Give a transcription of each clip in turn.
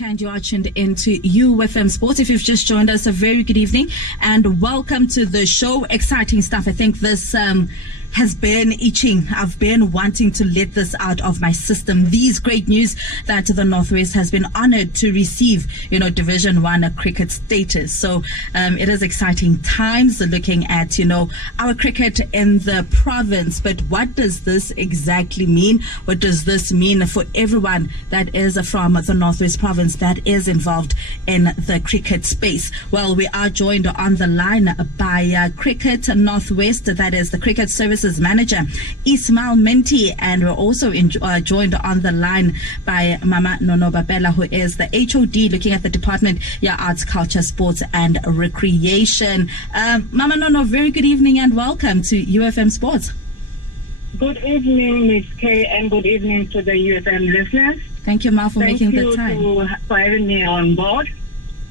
And you are tuned into UFM Sports. If you've just joined us, a very good evening and welcome to the show. Exciting stuff. I think this has been itching. I've been wanting to let this out of my system. These great news that the Northwest has been honored to receive, Division 1 cricket status. So it is exciting times looking at, our cricket in the province. But what does this exactly mean? What does this mean for everyone that is from the Northwest province that is involved in the cricket space? Well, we are joined on the line by Cricket Northwest, that is the Cricket Services Manager, Ismael, Minty, and we're also joined on the line by Mama Nono Bapela, who is the HOD looking at the Department, Arts, Culture, Sports and Recreation. Mama Nono, very good evening and welcome to UFM Sports. Good evening, Ms. K, and good evening to the UFM listeners. Thank you, Ma, for making the time. Thank you for having me on board.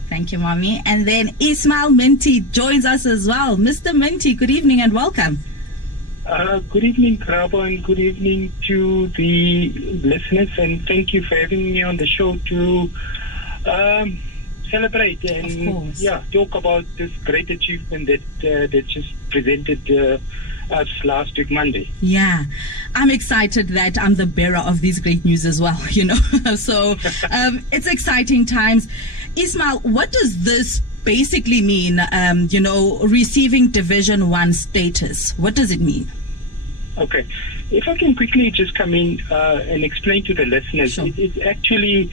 Thank you, Mommy. And then Ismael Minty joins us as well. Mr. Minty, good evening and welcome. Good evening, Krabo, and good evening to the listeners, and thank you for having me on the show to celebrate and talk about this great achievement that just presented us last week, Monday. Yeah, I'm excited that I'm the bearer of these great news as well, So it's exciting times. Ismael, what does this basically mean, receiving Division 1 status? What does it mean? Okay. If I can quickly just come in and explain to the listeners, sure. It's actually,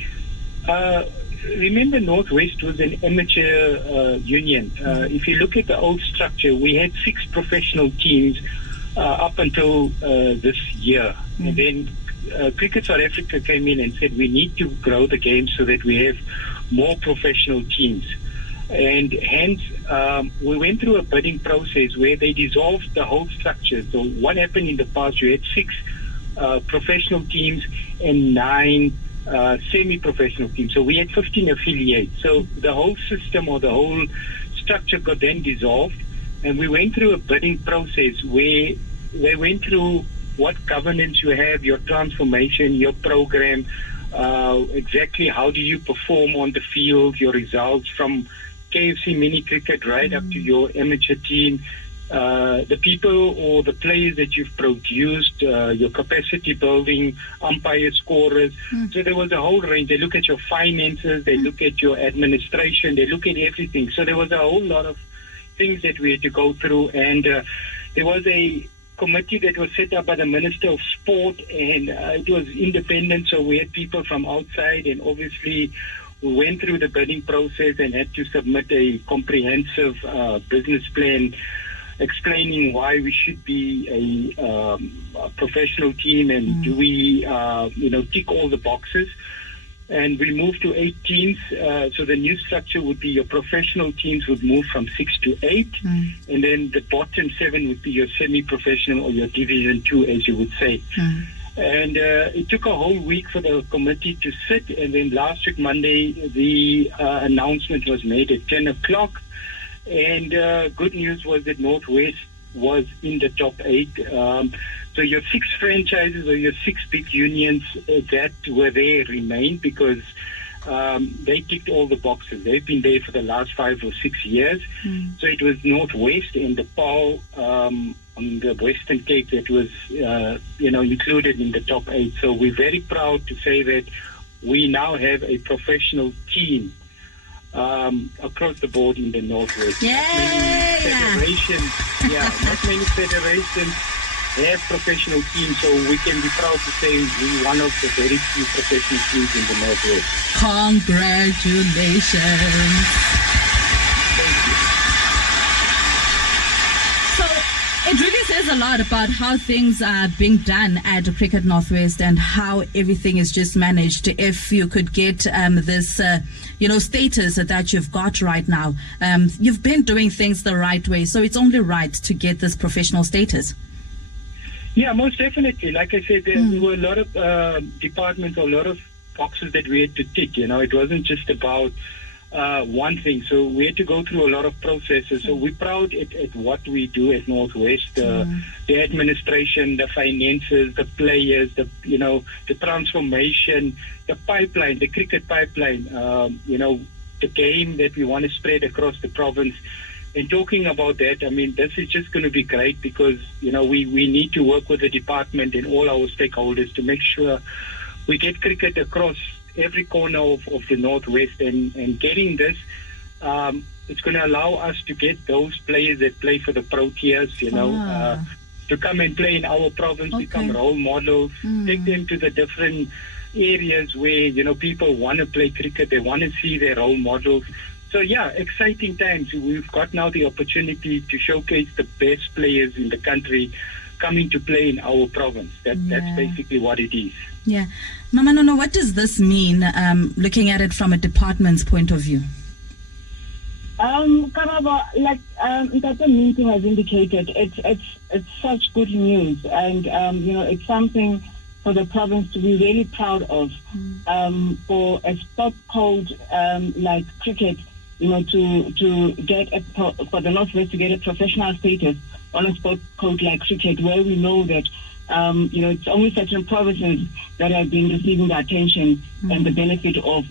remember Northwest was an amateur union. If you look at the old structure, we had 6 professional teams up until this year. And then Cricket South Africa came in and said we need to grow the game so that we have more professional teams. And hence, we went through a bidding process where they dissolved the whole structure. So what happened in the past, you had 6 professional teams and 9 semi-professional teams. So we had 15 affiliates. So the whole system or the whole structure got then dissolved. And we went through a bidding process where they went through what governance you have, your transformation, your program, exactly how do you perform on the field, your results from KFC mini cricket right up to your amateur team, the people or the players that you've produced, your capacity building, umpire scorers. So there was a whole range. They look at your finances, they look at your administration, they look at everything. So there was a whole lot of things that we had to go through, and there was a committee that was set up by the Minister of Sport, and it was independent, so we had people from outside, and obviously we went through the bidding process and had to submit a comprehensive business plan explaining why we should be a professional team and do we, tick all the boxes. And we moved to 8 teams. So the new structure would be your professional teams would move from 6 to 8. And then the bottom 7 would be your semi-professional or your Division 2, as you would say. And it took a whole week for the committee to sit. And then last week, Monday, the announcement was made at 10 o'clock. And good news was that Northwest was in the top 8. So your 6 franchises or your 6 big unions that were there remained because they ticked all the boxes. They've been there for the last 5 or 6 years. So it was Northwest and the PAL on the Western Cape that was, included in the top 8. So we're very proud to say that we now have a professional team across the board in the Northwest. Not many federations have professional teams, so we can be proud to say we're one of the very few professional teams in the Northwest. Congratulations. Thank you. So it really says a lot about how things are being done at Cricket Northwest and how everything is just managed. If you could get this status that you've got right now, you've been doing things the right way, so it's only right to get this professional status. Yeah, most definitely. Like I said, there were a lot of departments, a lot of boxes that we had to tick. It wasn't just about one thing. So we had to go through a lot of processes. So we're proud at what we do at Northwest. The administration, the finances, the players, the transformation, the pipeline, the cricket pipeline, the game that we want to spread across the province. And talking about that, I mean, this is just going to be great because, we need to work with the department and all our stakeholders to make sure we get cricket across every corner of the Northwest, and getting this, it's going to allow us to get those players that play for the Proteas, to come and play in our province, become role models, take them to the different areas where, people want to play cricket, they want to see their role models. So yeah, exciting times. We've got now the opportunity to showcase the best players in the country coming to play in our province. That's basically what it is. Yeah. Mama Nono, what does this mean, looking at it from a department's point of view? Like Dr. Minty has indicated, it's such good news, and it's something for the province to be really proud of. For a sport code like cricket, to get for the Northwest to get a professional status on a sport code like cricket, where we know that it's only certain provinces that have been receiving the attention and the benefit of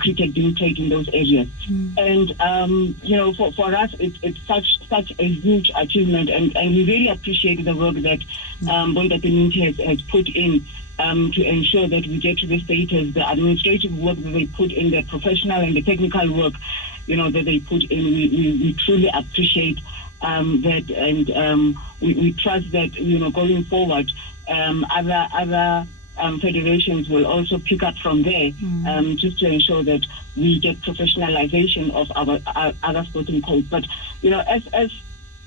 cricket being played in those areas. And for us, it's such a huge achievement, and we really appreciate the work that Dr. Minty has put in to ensure that we get to the status, the administrative work that they put in, the professional and the technical work, that they put in. We truly appreciate that, and we trust that, going forward, other federations will also pick up from there, just to ensure that we get professionalization of our other sporting codes. But, as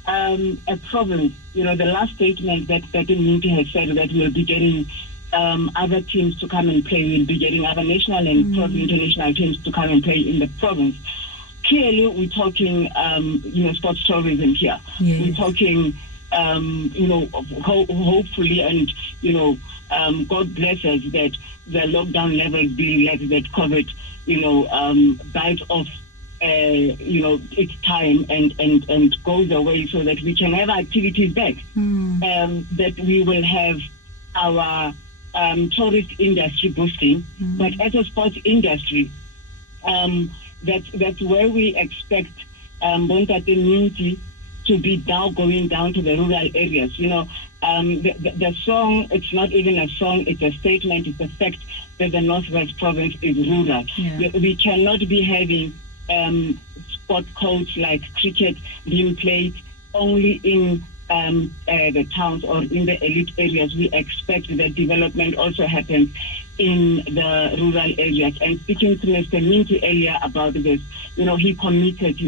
a province, the last statement that Minty has said, that we'll be getting other teams to come and play, we'll be getting other national and international teams to come and play in the province. Clearly, we're talking, sports tourism here. Yes. We're talking, hopefully, and, God bless us that the lockdown levels be relaxed, that COVID, bites off, its time and goes away, so that we can have activities back. That we will have our tourist industry boosting, but as a sports industry, that's where we expect Minty to be now going down to the rural areas. The song, it's not even a song, it's a statement, it's a fact that the Northwest province is rural. Yeah. We cannot be having sport codes like cricket being played only in the towns or in the elite areas. We expect that development also happens in the rural areas. And speaking to Mr. Minty earlier about this, he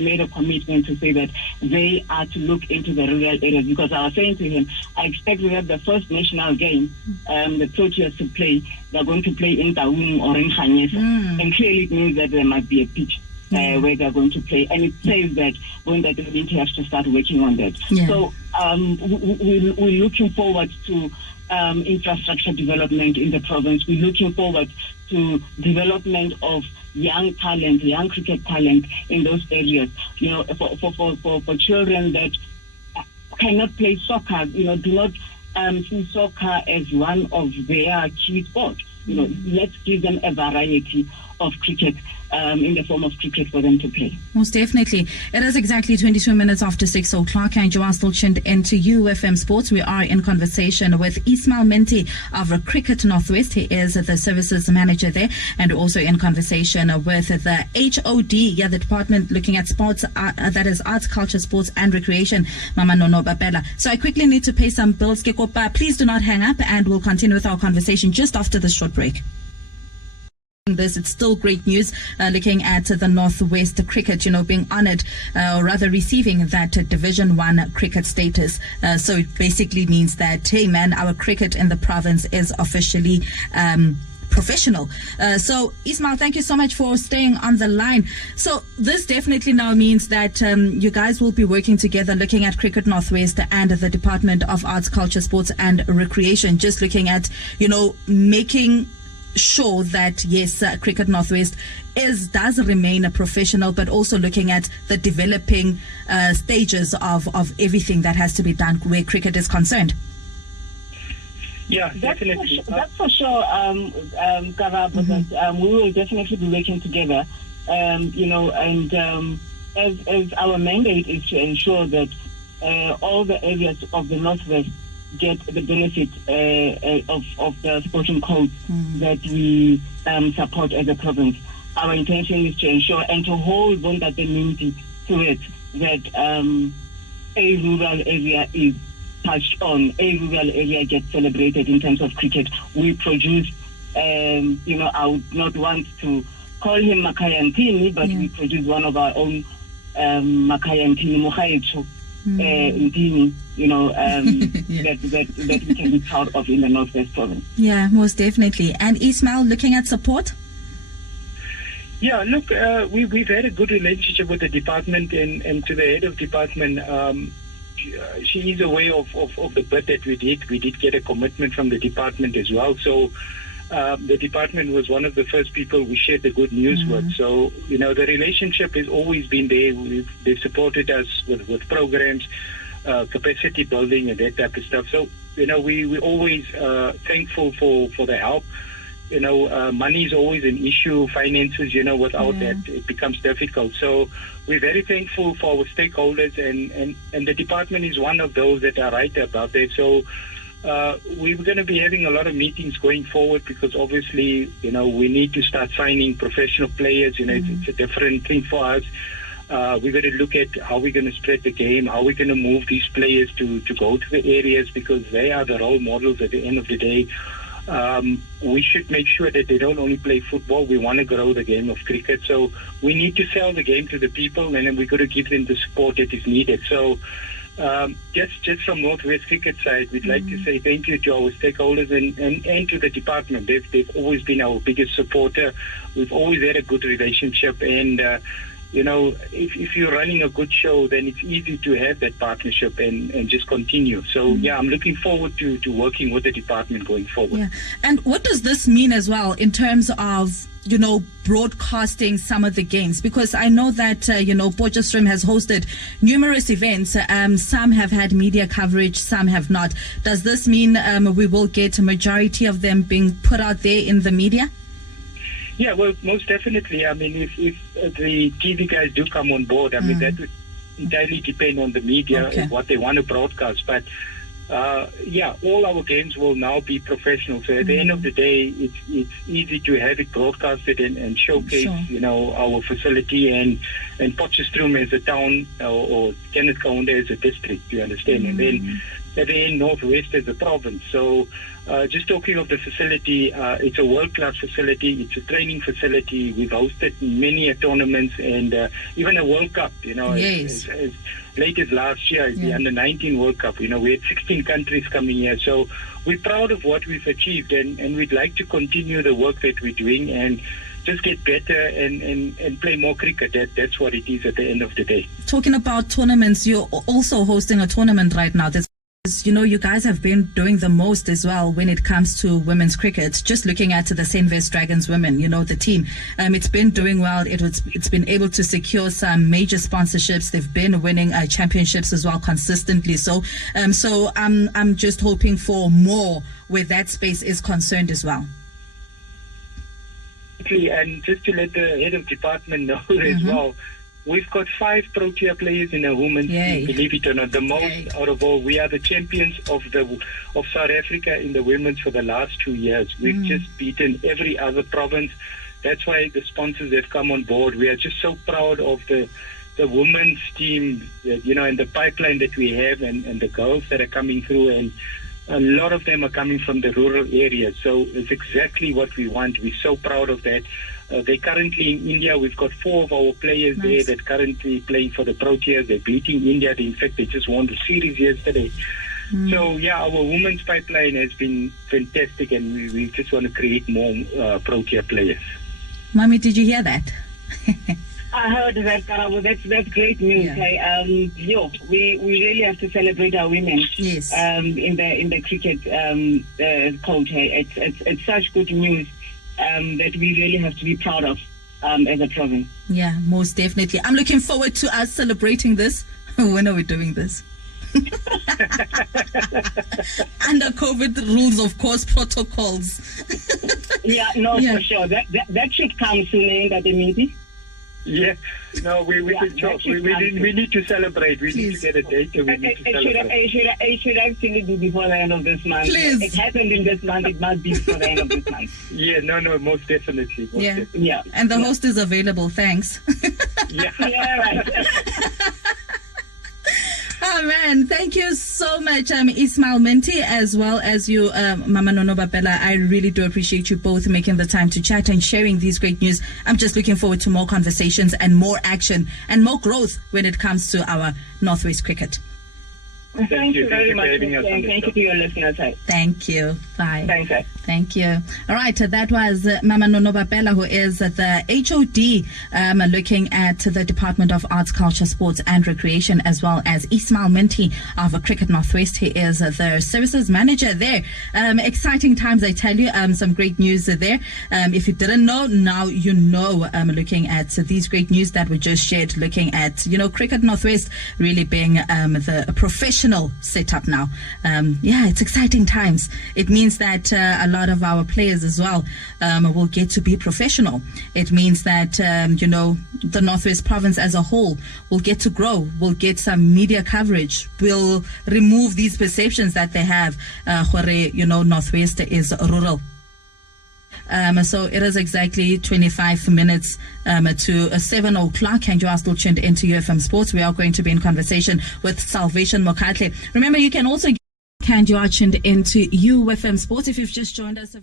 made a commitment to say that they are to look into the rural areas, because I was saying to him, I expect we have the first national game, the Proteas to play, they're going to play in Taung or in Khanyesa. And clearly it means that there might be a pitch where they're going to play. And it says that when that Minty has to start working on that. Yeah. So we're looking forward to infrastructure development in the province. We're looking forward to development of young talent, young cricket talent in those areas. For children that cannot play soccer, do not see soccer as one of their key sports. Let's give them a variety of cricket in the form of cricket for them to play. Most definitely. It is exactly 22 minutes after 6 o'clock, and you are still tuned into UFM Sports. We are in conversation with Ismael Minty of Cricket Northwest. He is the services manager there, and also in conversation with the HOD, the department looking at sports, that is arts, culture, sports and recreation, Mama Nono Bapela. So I quickly need to pay some bills. Please do not hang up, and we'll continue with our conversation just after this short break. It's still great news looking at the Northwest cricket, being honored, or rather receiving that Division 1 cricket status. So it basically means that, hey man, our cricket in the province is officially professional. So Ismael, thank you so much for staying on the line. So this definitely now means that you guys will be working together, looking at Cricket Northwest and the Department of Arts, Culture, Sports and Recreation, just looking at, making sure that yes, Cricket Northwest does remain a professional, but also looking at the developing stages of everything that has to be done where cricket is concerned. Yeah, definitely. That's for sure, Karabo, that we will definitely be working together, as our mandate is to ensure that all the areas of the Northwest get the benefit of the sporting codes that we support as a province. Our intention is to ensure and to hold Bonda the Minty to it, that a rural area is touched on, a rural area gets celebrated in terms of cricket. We produce, I would not want to call him Makayantini, but we produce one of our own Makayantini Mohaecho. Ndini, that we can be proud of in the Northwest Province. Yeah, most definitely. And Ismael, looking at support? Yeah, look, we've had a good relationship with the department, and to the head of department, she is aware of the bid that we did. We did get a commitment from the department as well. So the department was one of the first people we shared the good news with. So, the relationship has always been there. They've supported us with programs, capacity building and that type of stuff. So, we're always thankful for the help. Money is always an issue, finances, without that it becomes difficult. So we're very thankful for our stakeholders, and the department is one of those that are right about that. So we're going to be having a lot of meetings going forward, because obviously, we need to start signing professional players. It's a different thing for us. We're going to look at how we're going to spread the game, how we're going to move these players to go to the areas, because they are the role models at the end of the day. We should make sure that they don't only play football. We want to grow the game of cricket. So we need to sell the game to the people, and then we've got to give them the support that is needed. So just from Northwest Cricket side, we'd like to say thank you to our stakeholders and to the department. They've always been our biggest supporter. We've always had a good relationship, and if you're running a good show, then it's easy to have that partnership and just continue. So, I'm looking forward to working with the department going forward. Yeah. And what does this mean as well in terms of, broadcasting some of the games? Because I know that, Potchefstroom has hosted numerous events. Some have had media coverage, some have not. Does this mean we will get a majority of them being put out there in the media? Yeah, well, most definitely. I mean, if the TV guys do come on board, I mean, that would entirely depend on the media and what they want to broadcast. But, all our games will now be professional. So at the end of the day, it's easy to have it broadcasted and showcase, our facility and Potchefstroom as a town, or Kenneth Kaunda as a district, you understand? And then at the end, Northwest as a province. So just talking of the facility, it's a world-class facility. It's a training facility. We've hosted many tournaments and even a World Cup, as late as last year, the Under-19 World Cup. We had 16 countries coming here. So we're proud of what we've achieved, and we'd like to continue the work that we're doing and just get better and play more cricket. That's what it is at the end of the day. Talking about tournaments, you're also hosting a tournament right now. You guys have been doing the most as well when it comes to women's cricket. Just looking at the St. West Dragons women, the team, it's been doing well. It's been able to secure some major sponsorships. They've been winning championships as well consistently. So I'm just hoping for more where that space is concerned as well. And just to let the head of department know as well, we've got 5 Protea players in a women's team, believe it or not. The most out of all. We are the champions of South Africa in the women's for the last 2 years. We've just beaten every other province. That's why the sponsors have come on board. We are just so proud of the women's team, and the pipeline that we have, and the girls that are coming through. And a lot of them are coming from the rural areas. So it's exactly what we want. We're so proud of that. They're currently in India. We've got 4 of our players there that currently playing for the Proteas. They're beating India. In fact, they just won the series yesterday. So, our women's pipeline has been fantastic, and we just want to create more Protea players. Mommy, did you hear that? I heard that, Karabo. That's great news. Yeah. We really have to celebrate our women. Yes. In the cricket coach. It's such good news that we really have to be proud of as a province. Yeah, most definitely. I'm looking forward to us celebrating this. When are we doing this? Under COVID rules, of course, protocols. For sure. That should come soon, ain't that, Minty? Yeah, no, we need to celebrate. We need to get a date. We need to celebrate. It should actually be before the end of this month. Please. It happened in this month. It must be before the end of this month. Yeah, no, most definitely. Yeah. And the host is available. Thanks. Yeah. Yeah, right. Oh man, thank you so much, Ismael, Minty, as well as you, Mama Nono, Bapela. I really do appreciate you both making the time to chat and sharing these great news. I'm just looking forward to more conversations and more action and more growth when it comes to our Northwest cricket. Thank you very much. Thank you to your listeners. Thank you. Bye. Thanks. Thank you. All right, that was Mama Nono Bapela, who is the HOD looking at the Department of Arts, Culture, Sports and Recreation, as well as Ismael Minty of Cricket Northwest. He is the services manager there. Exciting times, I tell you. Some great news there. If you didn't know, now you know. Looking at these great news that we just shared, looking at Cricket Northwest really being the professional setup now. It's exciting times. It means that a lot of our players as well will get to be professional. It means that the Northwest province as a whole will get to grow, will get some media coverage, will remove these perceptions that they have where Northwest is rural. So it is exactly 25 minutes to 7 o'clock, and you are still tuned into UFM Sports. We are going to be in conversation with Salvation Mokatle. Remember, you can also you are tuned into UFM Sports if you've just joined us.